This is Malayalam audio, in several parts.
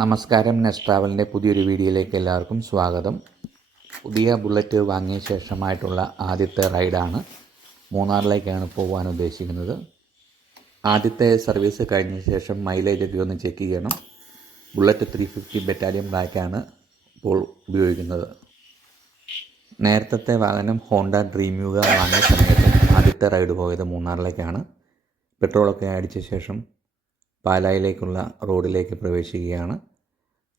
നമസ്കാരം. നെസ്റ്റ് ട്രാവലിൻ്റെ പുതിയൊരു വീഡിയോയിലേക്ക് എല്ലാവർക്കും സ്വാഗതം. പുതിയ ബുള്ളറ്റ് വാങ്ങിയ ശേഷമായിട്ടുള്ള ആദ്യത്തെ റൈഡാണ്. മൂന്നാറിലേക്കാണ് പോകാൻ ഉദ്ദേശിക്കുന്നത്. ആദ്യത്തെ സർവീസ് കഴിഞ്ഞ ശേഷം മൈലേജൊക്കെ ഒന്ന് ചെക്ക് ചെയ്യണം. ബുള്ളറ്റ് 350 ബറ്റാലിയൻ ബ്ലാക്കാണ് ഇപ്പോൾ ഉപയോഗിക്കുന്നത്. നേരത്തെ വാഹനം ഹോണ്ട ഡ്രീം യുഗ വാങ്ങിയ സമയത്ത് ആദ്യത്തെ റൈഡ് പോയത് മൂന്നാറിലേക്കാണ്. പെട്രോളൊക്കെ അടിച്ച ശേഷം പാലായിലേക്കുള്ള റോഡിലേക്ക് പ്രവേശിക്കുകയാണ്.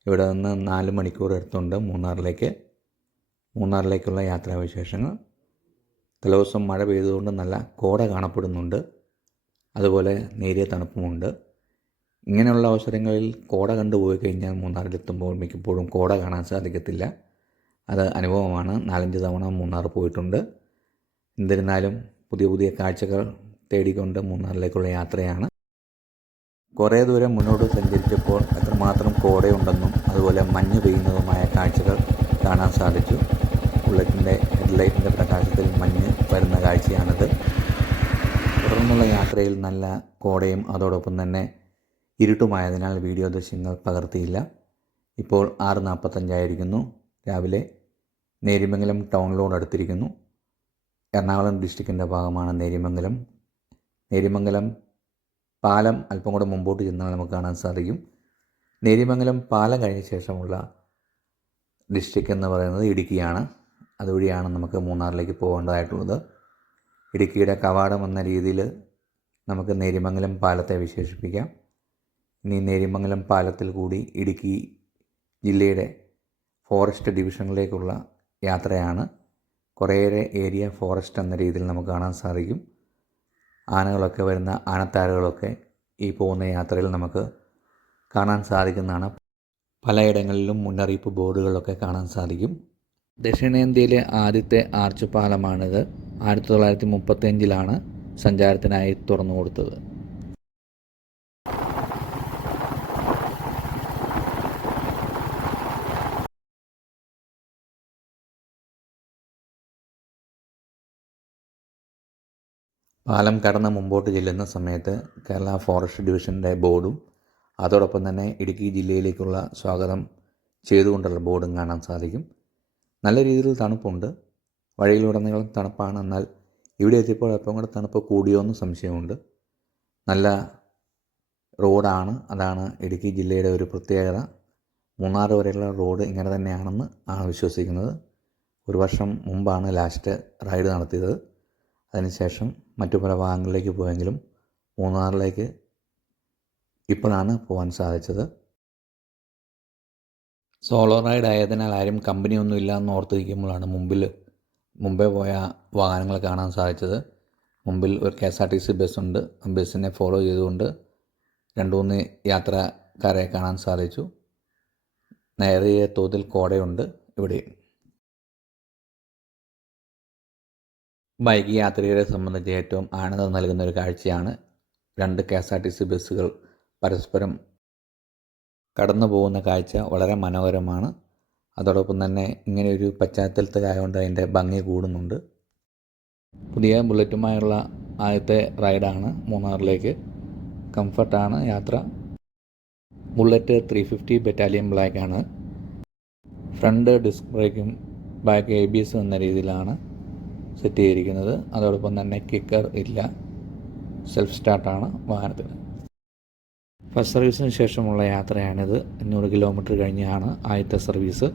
ഇവിടെ നിന്ന് 4 മണിക്കൂർ എടുത്തുണ്ട് മൂന്നാറിലേക്കുള്ള യാത്രാവിശേഷങ്ങൾ. തലേദിവസം മഴ പെയ്തുകൊണ്ട് നല്ല കോട കാണപ്പെടുന്നുണ്ട്. അതുപോലെ നേരിയ തണുപ്പുമുണ്ട്. ഇങ്ങനെയുള്ള അവസരങ്ങളിൽ കോട കണ്ടുപോയി കഴിഞ്ഞാൽ മൂന്നാറിലെത്തുമ്പോൾ മിക്കപ്പോഴും കോട കാണാൻ സാധിക്കത്തില്ല. അത് അനുഭവമാണ്. 4-5 തവണ മൂന്നാർ പോയിട്ടുണ്ട്. എന്നിരുന്നാലും പുതിയ കാഴ്ചകൾ തേടിക്കൊണ്ട് മൂന്നാറിലേക്കുള്ള യാത്രയാണ്. കുറേ ദൂരം മുന്നോട്ട് സഞ്ചരിച്ചപ്പോൾ എത്രമാത്രം കോടയുണ്ടെന്നും അതുപോലെ മഞ്ഞ് പെയ്യുന്നതുമായ കാഴ്ചകൾ കാണാൻ സാധിച്ചു. ബുള്ളറ്റിൻ്റെ ഹെഡ്ലൈറ്റിൻ്റെ പ്രകാശത്തിൽ മഞ്ഞ് വരുന്ന കാഴ്ചയാണിത്. തുടർന്നുള്ള യാത്രയിൽ നല്ല കോടയും അതോടൊപ്പം തന്നെ ഇരുട്ടുമായതിനാൽ വീഡിയോ ദൃശ്യങ്ങൾ പകർത്തിയില്ല. ഇപ്പോൾ 6:45 ആയിരിക്കുന്നു. രാവിലെ നേര്യമംഗലം ടൗണിലോട് അടുത്തിരിക്കുന്നു. എറണാകുളം ഡിസ്ട്രിക്റ്റിൻ്റെ ഭാഗമാണ് നേര്യമംഗലം പാലം അല്പം കൂടെ മുമ്പോട്ട് ചെന്നാൽ നമുക്ക് കാണാൻ സാധിക്കും. നേര്യമംഗലം പാലം കഴിഞ്ഞ ശേഷമുള്ള ഡിസ്ട്രിക്റ്റ് എന്ന് പറയുന്നത് ഇടുക്കിയാണ്. അതുവഴിയാണ് നമുക്ക് മൂന്നാറിലേക്ക് പോകേണ്ടതായിട്ടുള്ളത്. ഇടുക്കിയുടെ കവാടം എന്ന രീതിയിൽ നമുക്ക് നേര്യമംഗലം പാലത്തെ വിശേഷിപ്പിക്കാം. ഇനി നേര്യമംഗലം പാലത്തിൽ കൂടി ഇടുക്കി ജില്ലയുടെ ഫോറസ്റ്റ് ഡിവിഷനിലേക്കുള്ള യാത്രയാണ്. കുറേയേറെ ഏരിയ ഫോറസ്റ്റ് എന്ന രീതിയിൽ നമുക്ക് കാണാൻ സാധിക്കും. ആനകളൊക്കെ വരുന്ന ആനത്താരകളൊക്കെ ഈ പോകുന്ന യാത്രയിൽ നമുക്ക് കാണാൻ സാധിക്കുന്നതാണ്. പലയിടങ്ങളിലും മുന്നറിയിപ്പ് ബോർഡുകളൊക്കെ കാണാൻ സാധിക്കും. ദക്ഷിണേന്ത്യയിലെ ആദ്യത്തെ ആർച്ച് പാലമാണിത്. 1935 സഞ്ചാരത്തിനായി തുറന്നു കൊടുത്തത്. പാലം കടന്ന് മുമ്പോട്ട് ചെല്ലുന്ന സമയത്ത് കേരള ഫോറസ്റ്റ് ഡിവിഷൻ്റെ ബോർഡും അതോടൊപ്പം തന്നെ ഇടുക്കി ജില്ലയിലേക്കുള്ള സ്വാഗതം ചെയ്തുകൊണ്ടുള്ള ബോർഡും കാണാൻ സാധിക്കും. നല്ല രീതിയിൽ തണുപ്പുണ്ട്. വഴിയിലുടനീളം തണുപ്പാണ്. എന്നാൽ ഇവിടെ എത്തിയപ്പോൾ അല്പം കൂടെ തണുപ്പ് കൂടിയോയെന്ന് സംശയമുണ്ട്. നല്ല റോഡാണ്. അതാണ് ഇടുക്കി ജില്ലയുടെ ഒരു പ്രത്യേകത. മൂന്നാർ വരെയുള്ള റോഡ് ഇങ്ങനെ തന്നെയാണെന്ന് ആണ് വിശ്വസിക്കുന്നത്. ഒരു വർഷം മുമ്പാണ് ലാസ്റ്റ് റൈഡ് നടത്തിയത്. അതിനുശേഷം മറ്റു പല ഭാഗങ്ങളിലേക്ക് പോയെങ്കിലും മൂന്നാറിലേക്ക് ഇപ്പോഴാണ് പോകാൻ സാധിച്ചത്. സോളോ റൈഡ് ആയതിനാൽ ആരും കമ്പനിയൊന്നും ഇല്ലയെന്ന് ഓർത്ത് നിൽക്കുമ്പോഴാണ് മുമ്പേ പോയ വാഹനങ്ങൾ കാണാൻ സാധിച്ചത്. മുമ്പിൽ ഒരു KSRTC ബസ്സുണ്ട്. ബസ്സിനെ ഫോളോ ചെയ്തുകൊണ്ട് 2-3 യാത്രക്കാരെ കാണാൻ സാധിച്ചു. നേരിയ തോതിൽ കോടയുണ്ട് ഇവിടെ. ബൈക്ക് യാത്രികരെ സംബന്ധിച്ച് ഏറ്റവും ആനന്ദം നൽകുന്ന ഒരു കാഴ്ചയാണ് 2 KSRTC ബസ്സുകൾ പരസ്പരം കടന്നു പോകുന്ന കാഴ്ച. വളരെ മനോഹരമാണ്. അതോടൊപ്പം തന്നെ ഇങ്ങനെയൊരു പശ്ചാത്തലത്തിലായതുകൊണ്ട് അതിൻ്റെ ഭംഗി കൂടുന്നുണ്ട്. പുതിയ ബുള്ളറ്റുമായുള്ള ആദ്യത്തെ റൈഡാണ് മൂന്നാറിലേക്ക്. കംഫർട്ടാണ് യാത്ര. ബുള്ളറ്റ് 350 ബറ്റാലിയൻ ബ്ലാക്കാണ്. ഫ്രണ്ട് ഡിസ്ക് ബ്രേക്കും ബാക്ക് ABS എന്ന രീതിയിലാണ് സെറ്റ് ചെയ്തിരിക്കുന്നത്. അതോടൊപ്പം തന്നെ കിക്കർ ഇല്ല. സെൽഫ് സ്റ്റാർട്ടാണ് വാഹനത്തിന്. ഫസ്റ്റ് സർവീസിന് ശേഷമുള്ള യാത്രയാണിത്. 500 കിലോമീറ്റർ കഴിഞ്ഞാണ് ആദ്യത്തെ സർവീസ്.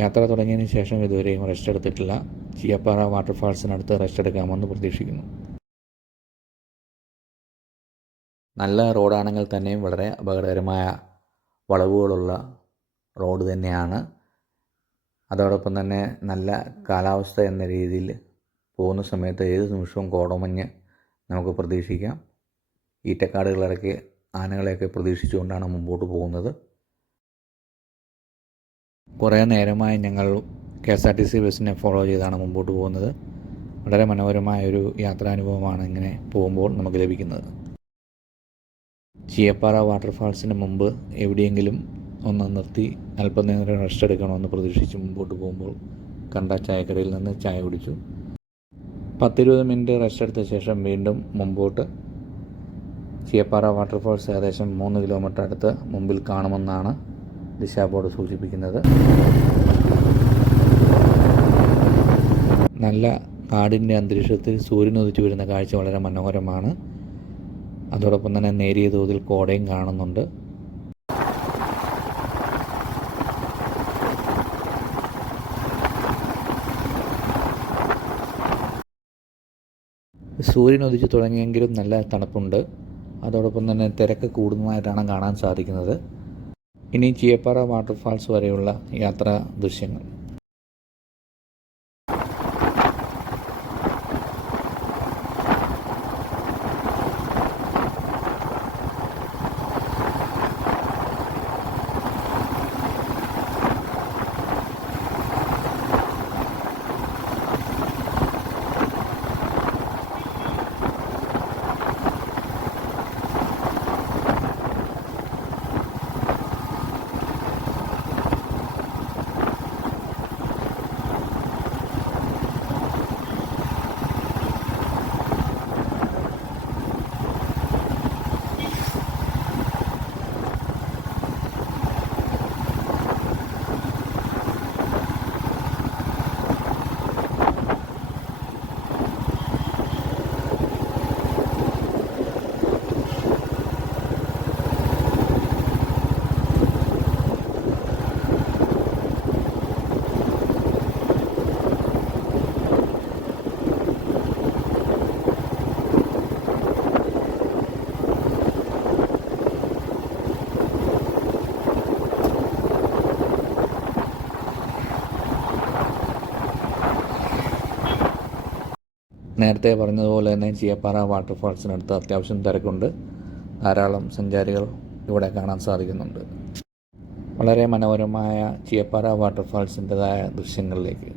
യാത്ര തുടങ്ങിയതിന് ശേഷം ഇതുവരെയും റെസ്റ്റ് എടുത്തിട്ടില്ല. ചീയപ്പാറ വാട്ടർഫാൾസിനടുത്ത് റെസ്റ്റ് എടുക്കാമെന്ന് പ്രതീക്ഷിക്കുന്നു. നല്ല റോഡാണെങ്കിൽ തന്നെയും വളരെ അപകടകരമായ വളവുകളുള്ള റോഡ് തന്നെയാണ്. അതോടൊപ്പം തന്നെ നല്ല കാലാവസ്ഥ എന്ന രീതിയിൽ പോകുന്ന സമയത്ത് ഏത് നിമിഷവും കോടമഞ്ഞ് നമുക്ക് പ്രതീക്ഷിക്കാം. ഈറ്റക്കാടുകളിറക്കി ആനകളെയൊക്കെ പ്രതീക്ഷിച്ചുകൊണ്ടാണ് മുമ്പോട്ട് പോകുന്നത്. കുറേ നേരമായി ഞങ്ങൾ KSRTC ബസ്സിനെ ഫോളോ ചെയ്താണ് മുമ്പോട്ട് പോകുന്നത്. വളരെ മനോഹരമായൊരു യാത്രാനുഭവമാണ് ഇങ്ങനെ പോകുമ്പോൾ നമുക്ക് ലഭിക്കുന്നത്. ചീയപ്പാറ വാട്ടർഫാൾസിന് മുമ്പ് എവിടെയെങ്കിലും ഒന്ന് നിർത്തി അല്പനേരം റെസ്റ്റ് എടുക്കണമെന്ന് പ്രതീക്ഷിച്ച് മുമ്പോട്ട് പോകുമ്പോൾ കണ്ട ചായക്കടയിൽ നിന്ന് ചായ കുടിച്ചു. 10-20 മിനിറ്റ് റെസ്റ്റ് എടുത്ത ശേഷം വീണ്ടും മുമ്പോട്ട് ചീയപ്പാറ വാട്ടർഫാൾസ് ഏകദേശം 3 കിലോമീറ്റർ അടുത്ത് മുമ്പിൽ കാണുമെന്നാണ് ദിശാ ബോർഡ് സൂചിപ്പിക്കുന്നത്. നല്ല കാടിൻ്റെ അന്തരീക്ഷത്തിൽ സൂര്യൻ ഉദിച്ചു വരുന്ന കാഴ്ച വളരെ മനോഹരമാണ്. അതോടൊപ്പം തന്നെ നേരിയ തോതിൽ കോടയും കാണുന്നുണ്ട്. സൂര്യൻ ഉദിച്ചു തുടങ്ങിയെങ്കിലും നല്ല തണുപ്പുണ്ട്. അതോടൊപ്പം തന്നെ തിരക്ക് കൂടുന്നതായിട്ടാണ് കാണാൻ സാധിക്കുന്നത്. ഇനി ചീയപ്പാറ വാട്ടർഫാൾസ് വരെയുള്ള യാത്രാ ദൃശ്യങ്ങൾ. നേരത്തെ പറഞ്ഞതുപോലെ തന്നെ ചീയപ്പാറ വാട്ടർഫാൾസിനടുത്ത് അത്യാവശ്യം തിരക്കുണ്ട്. ധാരാളം സഞ്ചാരികൾ ഇവിടെ കാണാൻ സാധിക്കുന്നുണ്ട്. വളരെ മനോഹരമായ ചീയപ്പാറ വാട്ടർഫാൾസിൻ്റെതായ ദൃശ്യങ്ങളിലേക്ക്.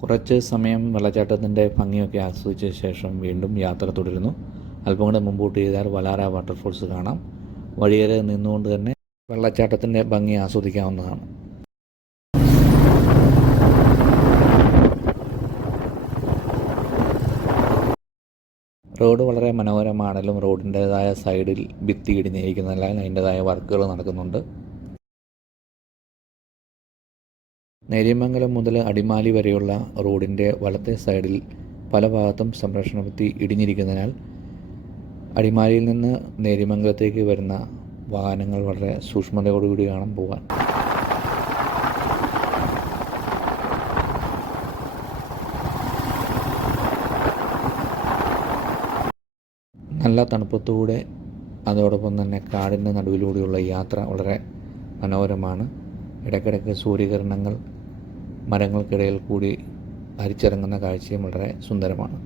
കുറച്ച് സമയം വെള്ളച്ചാട്ടത്തിൻ്റെ ഭംഗിയൊക്കെ ആസ്വദിച്ച ശേഷം വീണ്ടും യാത്ര തുടരുന്നു. അല്പം കൂടെ മുമ്പോട്ട് ചെയ്താൽ വലാര വാട്ടർഫോൾസ് കാണാം. വഴിയേറെ നിന്നുകൊണ്ട് തന്നെ വെള്ളച്ചാട്ടത്തിൻ്റെ ഭംഗി ആസ്വദിക്കാവുന്നതാണ്. റോഡ് വളരെ മനോഹരമാണെങ്കിലും റോഡിൻ്റേതായ സൈഡിൽ ഭിത്തി ഇടിഞ്ഞിരിക്കുന്നതിനാൽ അതിൻ്റേതായ വർക്കുകൾ നടക്കുന്നുണ്ട്. നേര്യമംഗലം മുതൽ അടിമാലി വരെയുള്ള റോഡിൻ്റെ വലത്തെ സൈഡിൽ പല ഭാഗത്തും സംരക്ഷണ ഭിത്തി ഇടിഞ്ഞിരിക്കുന്നതിനാൽ അടിമാലിയിൽ നിന്ന് നേര്യമംഗലത്തേക്ക് വരുന്ന വാഹനങ്ങൾ വളരെ സൂക്ഷ്മതയോടുകൂടി വേണം പോകാൻ. നല്ല തണുപ്പത്തൂടെ അതോടൊപ്പം തന്നെ കാടിൻ്റെ നടുവിലൂടെയുള്ള യാത്ര വളരെ മനോഹരമാണ്. ഇടയ്ക്കിടയ്ക്ക് സൂര്യകിരണങ്ങൾ മരങ്ങൾക്കിടയിൽ കൂടി അരിച്ചിറങ്ങുന്ന കാഴ്ചയും വളരെ സുന്ദരമാണ്.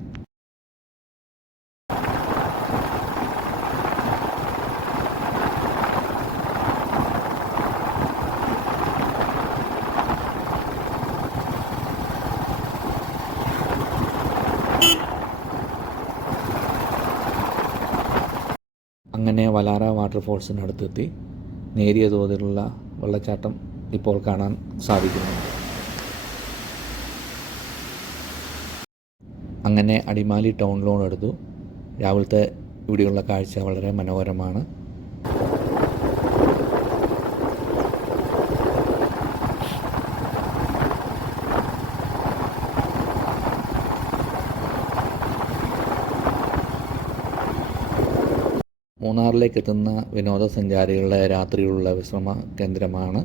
അങ്ങനെ വലാര വാട്ടർഫോൾസിനടുത്തെത്തി. നേരിയ തോതിലുള്ള വെള്ളച്ചാട്ടം ഇപ്പോൾ കാണാൻ സാധിക്കുന്നുണ്ട്. അങ്ങനെ അടിമാലി ടൗൺ ലോൺ എടുത്തു. രാവിലത്തെ ഇവിടെയുള്ള കാഴ്ച വളരെ മനോഹരമാണ്. മൂന്നാറിലേക്ക് എത്തുന്ന വിനോദസഞ്ചാരികളുടെ രാത്രിയിലുള്ള വിശ്രമ കേന്ദ്രമാണ്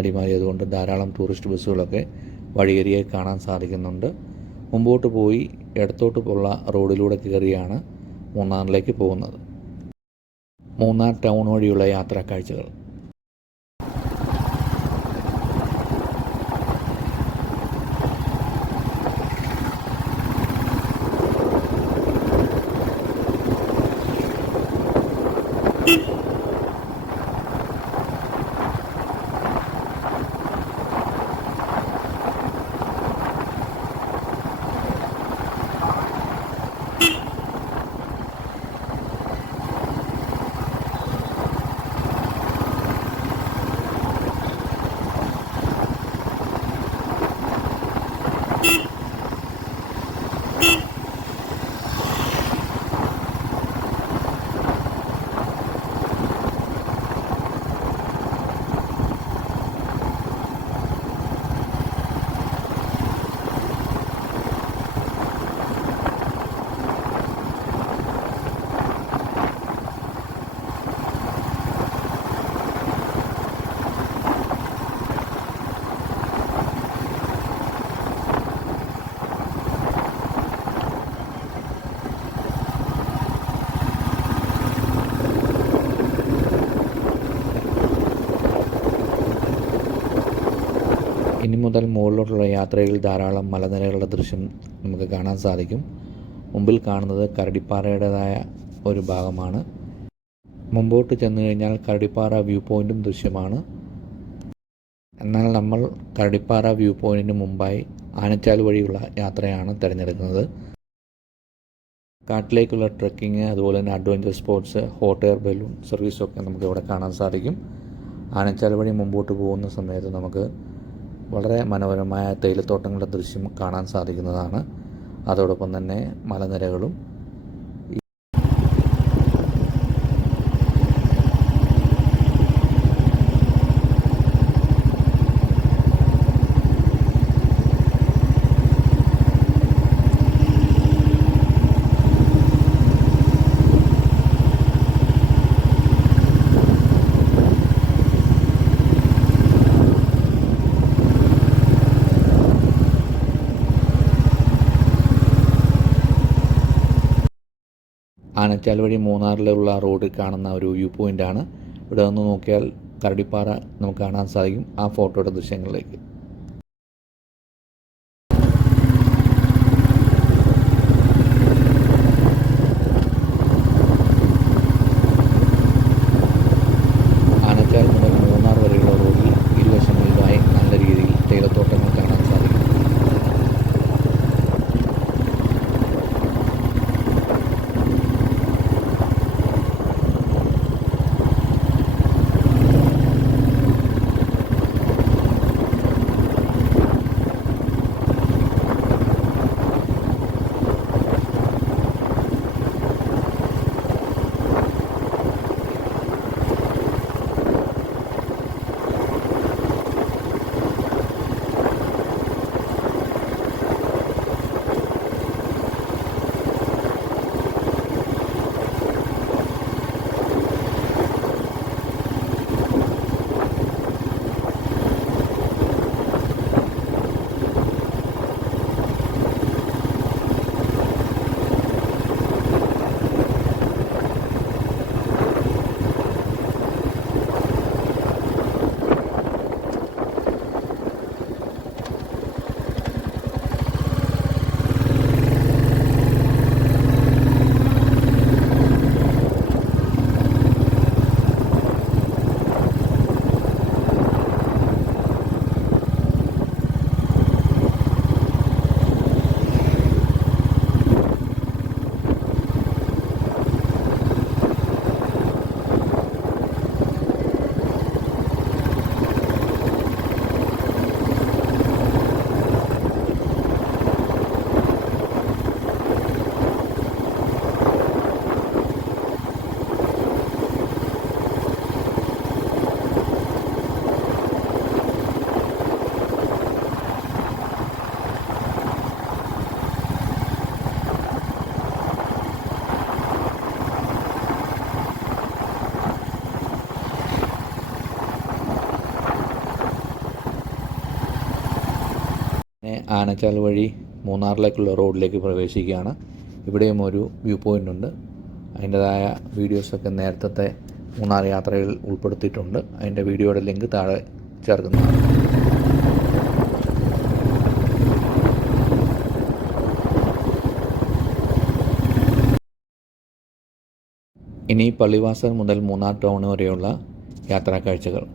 അടിമാലി. അതുകൊണ്ട് ധാരാളം ടൂറിസ്റ്റ് ബസ്സുകളൊക്കെ വഴിയരികെ കാണാൻ സാധിക്കുന്നുണ്ട്. മുമ്പോട്ട് പോയി ഇടത്തോട്ട് ഉള്ള റോഡിലൂടെ കയറിയാണ് മൂന്നാറിലേക്ക് പോകുന്നത്. മൂന്നാർ ടൗൺ വഴിയുള്ള യാത്രാ കാഴ്ചകൾ. മുതൽ മുകളിലോട്ടുള്ള യാത്രയിൽ ധാരാളം മലനിരകളുടെ ദൃശ്യം നമുക്ക് കാണാൻ സാധിക്കും. മുമ്പിൽ കാണുന്നത് കരടിപ്പാറയുടേതായ ഒരു ഭാഗമാണ്. മുമ്പോട്ട് ചെന്ന് കഴിഞ്ഞാൽ കരടിപ്പാറ വ്യൂ പോയിൻറ്റും ദൃശ്യമാണ്. എന്നാൽ നമ്മൾ കരടിപ്പാറ വ്യൂ പോയിൻറ്റിന് മുമ്പായി ആനച്ചാൽ വഴിയുള്ള യാത്രയാണ് തിരഞ്ഞെടുക്കുന്നത്. കാട്ടിലേക്കുള്ള ട്രെക്കിങ്, അതുപോലെ തന്നെ adventure sports, hot air balloon സർവീസൊക്കെ നമുക്ക് ഇവിടെ കാണാൻ സാധിക്കും. ആനച്ചാൽ വഴി മുമ്പോട്ട് പോകുന്ന സമയത്ത് നമുക്ക് വളരെ മനോഹരമായ തേയിലത്തോട്ടങ്ങളുടെ ദൃശ്യം കാണാൻ സാധിക്കുന്നതാണ്. അതോടൊപ്പം തന്നെ മലനിരകളും. ആനച്ചാൽ വഴി മൂന്നാറിലുള്ള റോഡിൽ കാണുന്ന ഒരു വ്യൂ പോയിൻ്റാണ്. ഇവിടെ നിന്ന് നോക്കിയാൽ കരടിപ്പാറ നമുക്ക് കാണാൻ സാധിക്കും. ആ ഫോട്ടോയുടെ ദൃശ്യങ്ങളിലേക്ക് ആനച്ചാൽ മുതൽ മൂന്നാർ വരെയുള്ള റോഡിൽ ഇരുവശങ്ങളിലായി നല്ല രീതിയിൽ തേയിലത്തോട്ടങ്ങൾ കാണാൻ സാധിക്കും. ആനച്ചാൽ വഴി മൂന്നാറിലേക്കുള്ള റോഡിലേക്ക് പ്രവേശിക്കുകയാണ്. ഇവിടെയും ഒരു വ്യൂ പോയിൻ്റ് ഉണ്ട്. അതിൻ്റെതായ വീഡിയോസൊക്കെ നേരത്തെ മൂന്നാർ യാത്രയിൽ ഉൾപ്പെടുത്തിയിട്ടുണ്ട്. അതിൻ്റെ വീഡിയോയുടെ ലിങ്ക് താഴെ ചേർക്കുന്നതാണ്. ഇനി പള്ളിവാസൽ മുതൽ മൂന്നാർ ടൗൺ വരെയുള്ള യാത്രാ കാഴ്ചകൾ.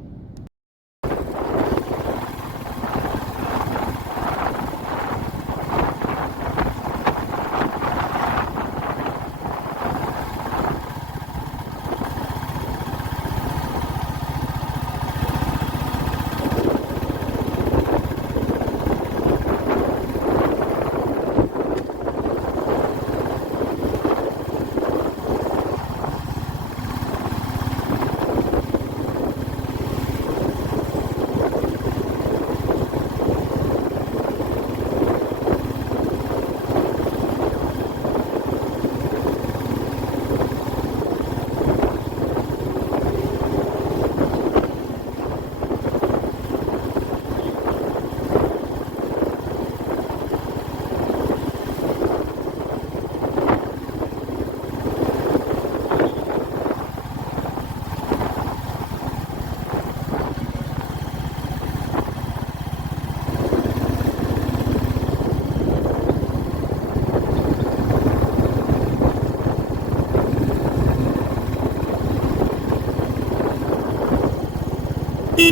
ഈ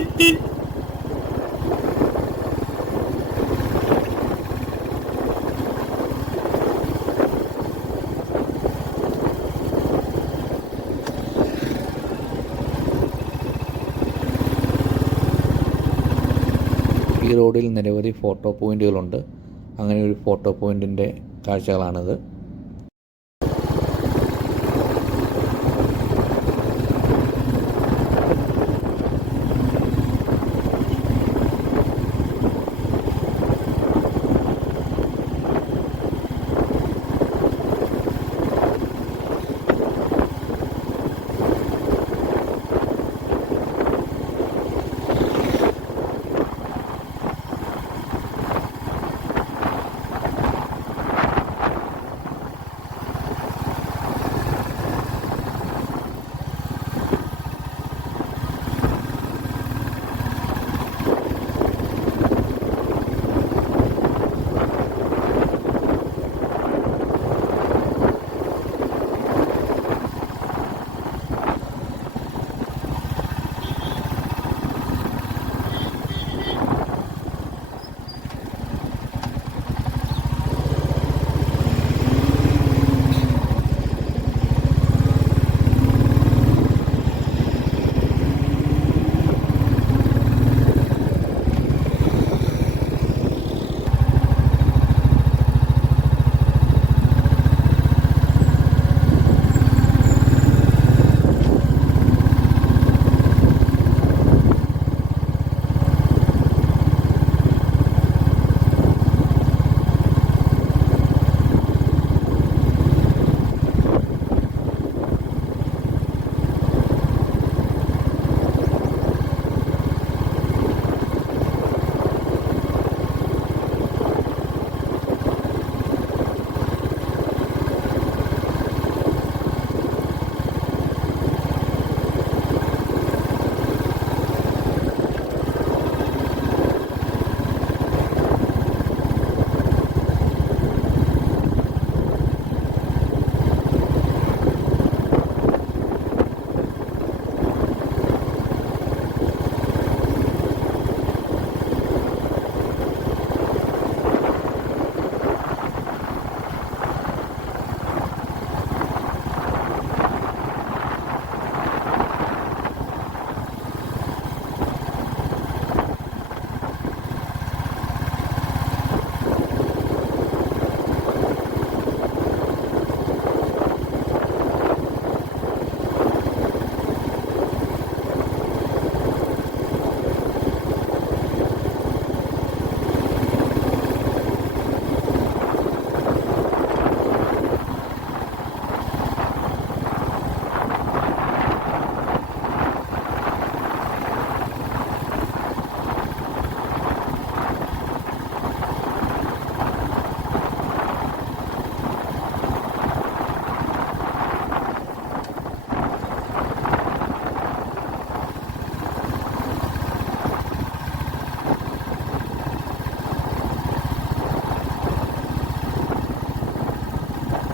റോഡിൽ നിരവധി ഫോട്ടോ പോയിന്റുകളുണ്ട്. അങ്ങനെ ഒരു ഫോട്ടോ പോയിന്റിൻ്റെ കാഴ്ചകളാണിത്.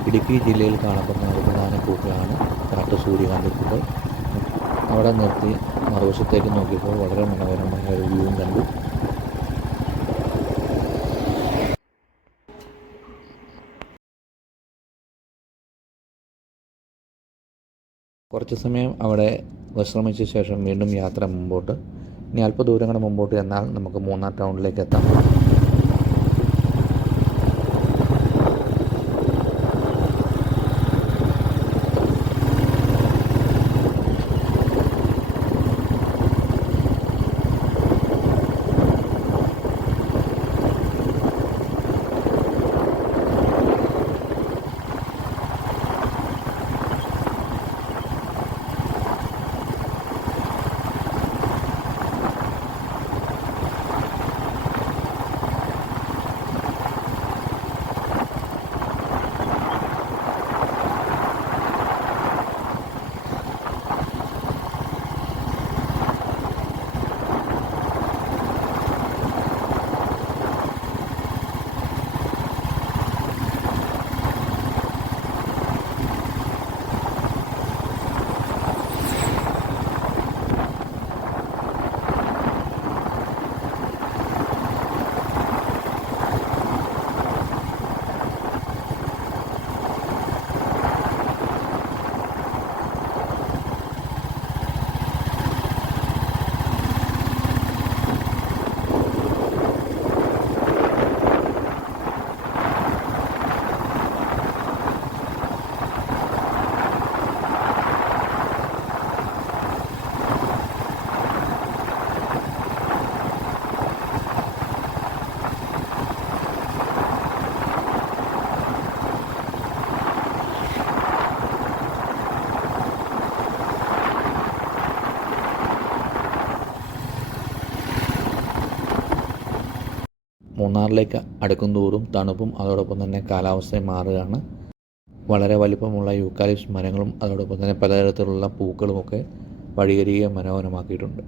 ഇടുക്കി ജില്ലയിൽ കാണപ്പെടുന്ന ഒരു പ്രധാന പൂക്കളാണ് കാട്ടു സൂര്യകാന്തിപ്പൂക്കൾ. അവിടെ നിർത്തി മറുവശത്തേക്ക് നോക്കിയപ്പോൾ വളരെ മനോഹരമായ ഒരു വ്യൂവും കണ്ടു. കുറച്ച് സമയം അവിടെ വിശ്രമിച്ച ശേഷം വീണ്ടും യാത്ര മുമ്പോട്ട്. ഇനി അല്പദൂരം കൂടെ മുമ്പോട്ട് ചെന്നാൽ നമുക്ക് മൂന്നാർ ടൗണിലേക്ക് എത്താം. മൂന്നാറിലേക്ക് അടുക്കും തോറും തണുപ്പും അതോടൊപ്പം തന്നെ കാലാവസ്ഥയും മാറുകയാണ്. വളരെ വലിപ്പമുള്ള യൂക്കാലിപ്സ് മരങ്ങളും അതോടൊപ്പം തന്നെ പലതരത്തിലുള്ള പൂക്കളുമൊക്കെ വഴിയരികെ മനോഹരമാക്കിയിട്ടുണ്ട്.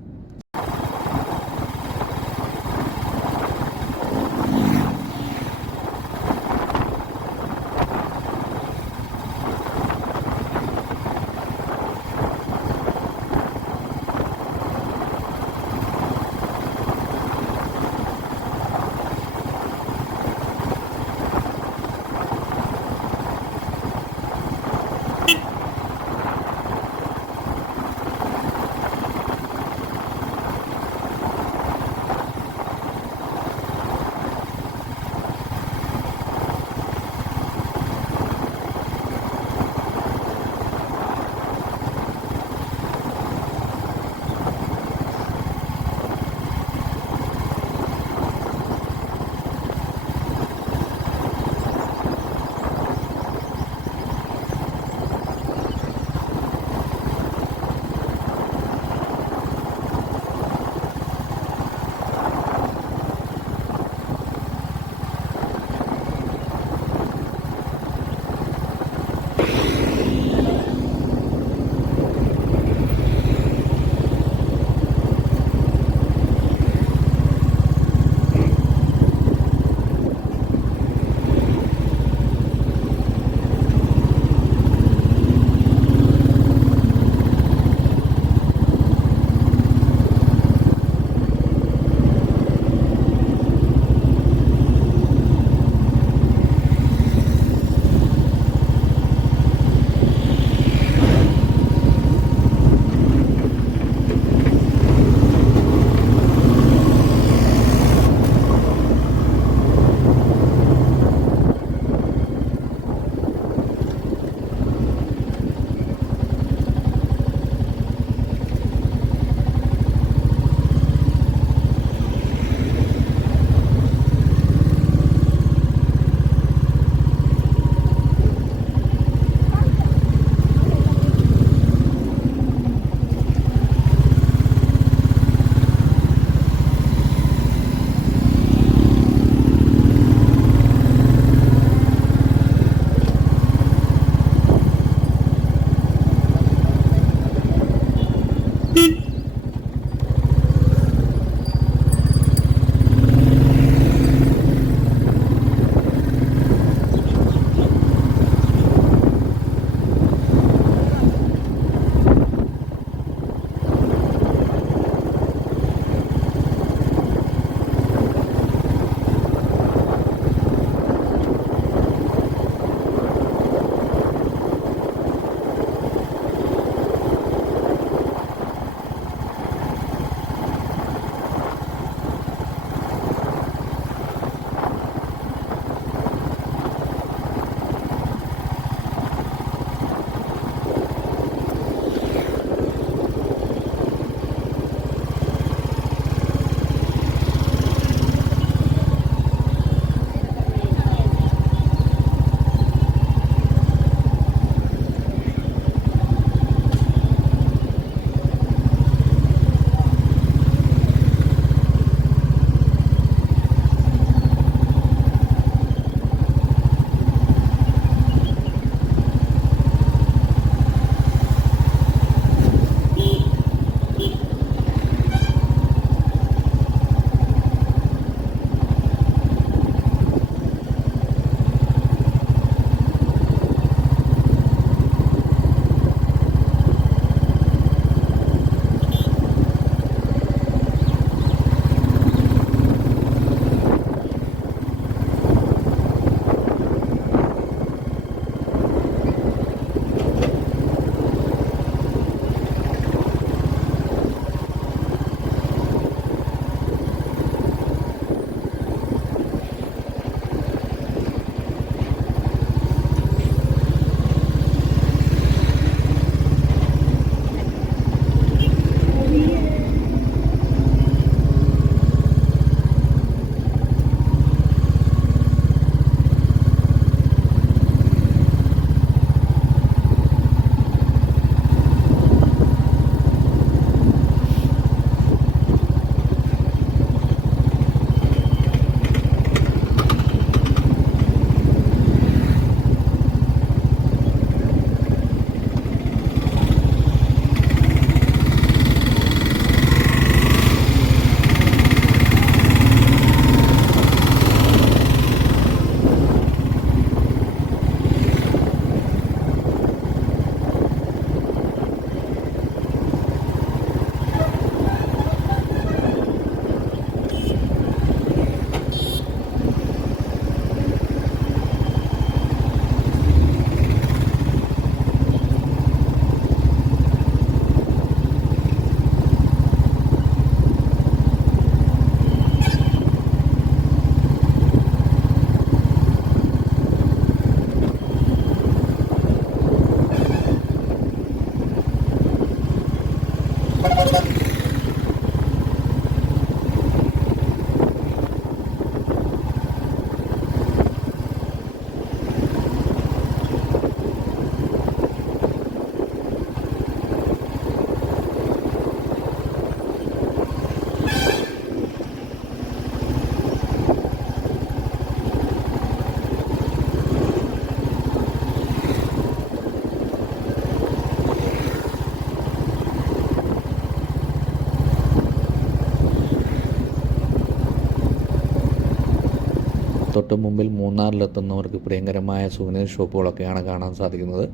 തൊട്ട് മുമ്പിൽ മൂന്നാറിലെത്തുന്നവർക്ക് പ്രിയങ്കരമായ സുവനീർ ഷോപ്പുകളൊക്കെയാണ് കാണാൻ സാധിക്കുന്നത്.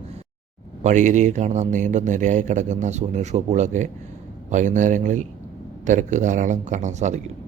വഴിയരികെ കാണുന്ന നീണ്ട നിരയായി കിടക്കുന്ന സുവനീർ ഷോപ്പുകളൊക്കെ വൈകുന്നേരങ്ങളിൽ തിരക്ക് ധാരാളം കാണാൻ സാധിക്കും.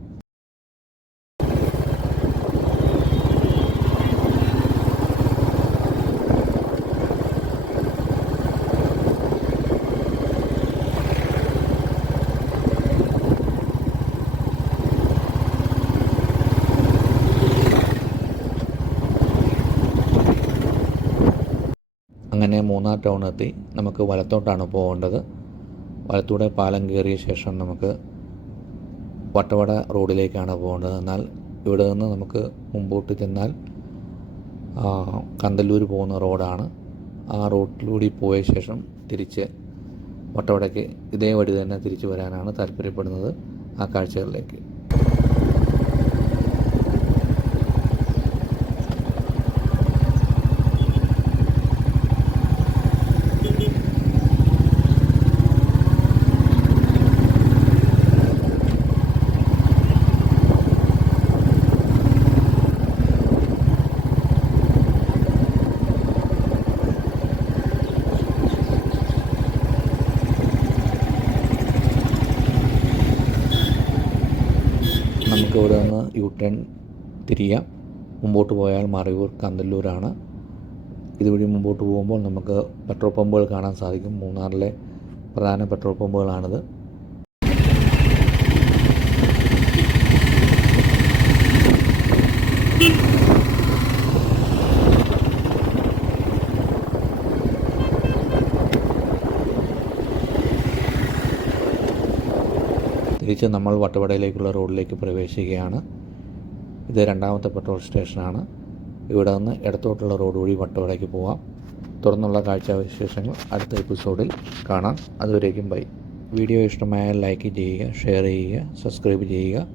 അങ്ങനെ മൂന്നാർ ടൗണെത്തി നമുക്ക് വലത്തോട്ടാണ് പോകേണ്ടത്. വലത്തൂടെ പാലം കയറിയ ശേഷം നമുക്ക് വട്ടവട റോഡിലേക്കാണ് പോകേണ്ടത്. എന്നാൽ ഇവിടെ നിന്ന് നമുക്ക് മുമ്പോട്ട് ചെന്നാൽ കന്തല്ലൂർ പോകുന്ന റോഡാണ്. ആ റോഡിലൂടെ പോയ ശേഷം തിരിച്ച് വട്ടവടയ്ക്ക് ഇതേ വഴി തന്നെ തിരിച്ചു വരാനാണ് താല്പര്യപ്പെടുന്നത് ആ കാഴ്ചകളിലേക്ക്. നമുക്ക് ഇവിടെ നിന്ന് യു ടേൺ തിരിയാം. മുമ്പോട്ട് പോയാൽ മറയൂർ കന്തല്ലൂരാണ്. ഇതുവഴി മുമ്പോട്ട് പോകുമ്പോൾ നമുക്ക് പെട്രോൾ പമ്പുകൾ കാണാൻ സാധിക്കും. മൂന്നാറിലെ പ്രധാന പെട്രോൾ പമ്പുകളാണിത്. തിരിച്ച് നമ്മൾ വട്ടവടയിലേക്കുള്ള റോഡിലേക്ക് പ്രവേശിക്കുകയാണ്. ഇത് രണ്ടാമത്തെ പെട്രോൾ സ്റ്റേഷനാണ്. ഇവിടെ നിന്ന് ഇടത്തോട്ടുള്ള റോഡ് വഴി വട്ടവടയ്ക്ക് പോവാം. തുടർന്നുള്ള കാഴ്ചാവിശേഷങ്ങൾ അടുത്ത എപ്പിസോഡിൽ കാണാം. അതുവരേക്കും ബൈ. വീഡിയോ ഇഷ്ടമായാൽ ലൈക്ക് ചെയ്യുക, ഷെയർ ചെയ്യുക, സബ്സ്ക്രൈബ് ചെയ്യുക.